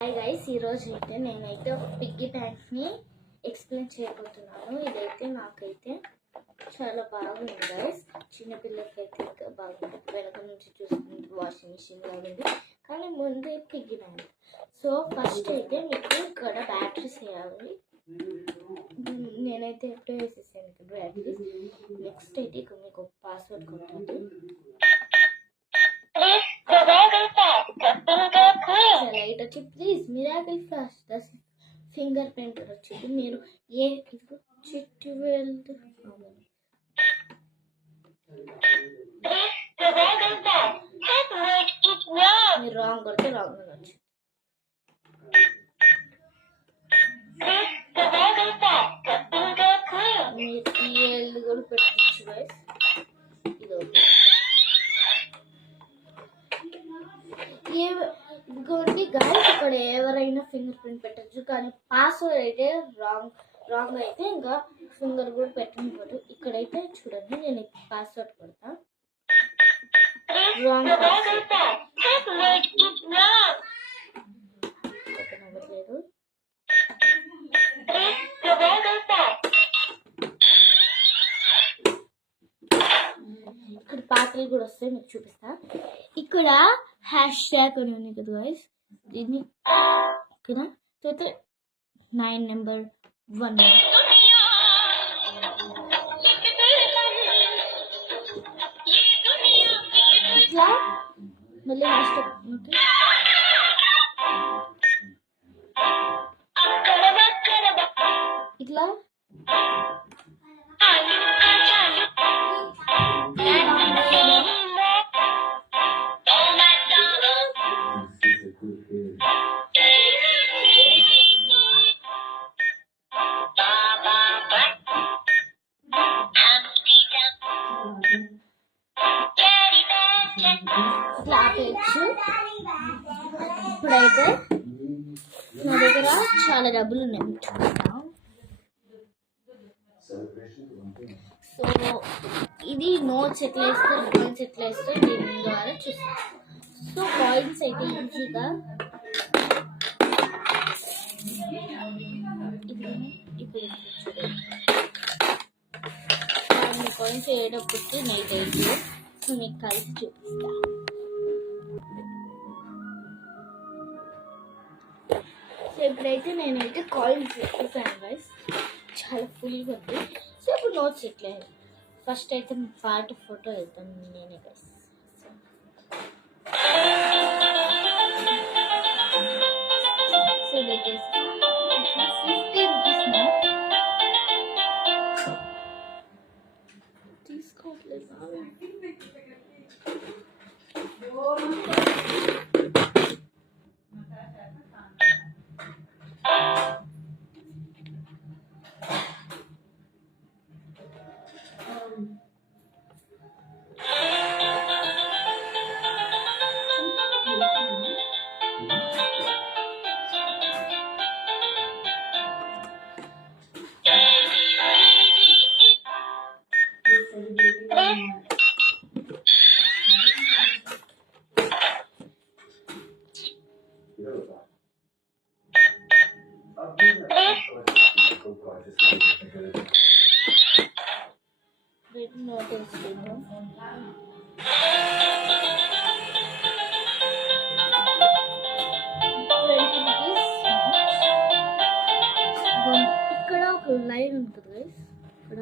Hi guys, ఈరోజు అయితే నేనైతే ఒక పిగ్గీ బ్యాంక్ని ఎక్స్ప్లెయిన్ చేయబోతున్నాను. ఇదైతే నాకైతే చాలా బాగుంది గైస్. చిన్నపిల్లలకైతే ఇంకా బాగుంది. వెనక నుంచి చూసుకుంటే వాషింగ్ మిషన్ బాగుంది, కానీ ముందే పిగ్గీ బ్యాంక్. సో ఫస్ట్ అయితే మీకు ఇక్కడ బ్యాటరీస్ వేయాలి. నేనైతే ఎప్పుడో వేసేసాను ఇక్కడ బ్యాటరీస్. నెక్స్ట్ అయితే ఇక్కడ మీకు పాస్వర్డ్ కొట్టండి. లైట్ వచ్చి please miracle flash finger print వచ్చింది. మీరు ఏ చిట్టు వెళ్తూ మీరు రాంగ్ కొడితే రాంగ్ అనొచ్చు. మీరు ఈ ఎల్లు కూడా పెట్టచ్చు గైస్. ఇదిగోండి గైస్, ఇక్కడ ఎవరైనా ఫింగర్ ప్రింట్ పెట్టచ్చు, కానీ పాస్వర్డ్ అయితే రాంగ్ అయితే ఇంకా ఫింగర్ కూడా పెట్టనివ్వదు. ఇక్కడైతే చూడండి, నేను పాస్వర్డ్ కొడతా. రాంగ్ ఓపెన్ అవ్వట్లేదు. ఇక్కడ పాటలు కూడా వస్తాయి, మీకు చూపిస్తా. ఇక్కడ హ్యాష్ ట్యాగ్ అని ఉంది కదా గైస్, దీన్ని ఇక్కడ అయితే 9 నెంబర్ 1 ఇట్లా మళ్ళీ ఇట్లా ఇట్లా ఆపేయచ్చు. ఇప్పుడైతే నా దగ్గర చాలా డబ్బులు ఉన్నాయి. సో ఇది నోట్స్ ఎట్లా వేస్తే కాయిన్స్ ఎట్లా వేస్తే దీని ద్వారా చూస్తాం. సో కాయిన్స్ అయితే ఈజీగా కాయిన్స్ వేయడప్పుడు నైట్ అయితే మీకు కలిసి చూపిస్తా. సో ఇప్పుడైతే నేనైతే కాయిన్స్ వేసాను గైస్, చాలా ఫుల్గా ఉంది. సో ఇప్పుడు నోట్స్ ఎట్లా ఫస్ట్ అయితే పాట ఫోటో వేద్దాం నేనే guys. So that is 50 rupees note. తీసుకోవట్లేదు. ఇక్కడ ఒక లైన్ ఉంటుంది గైస్. ఇక్కడ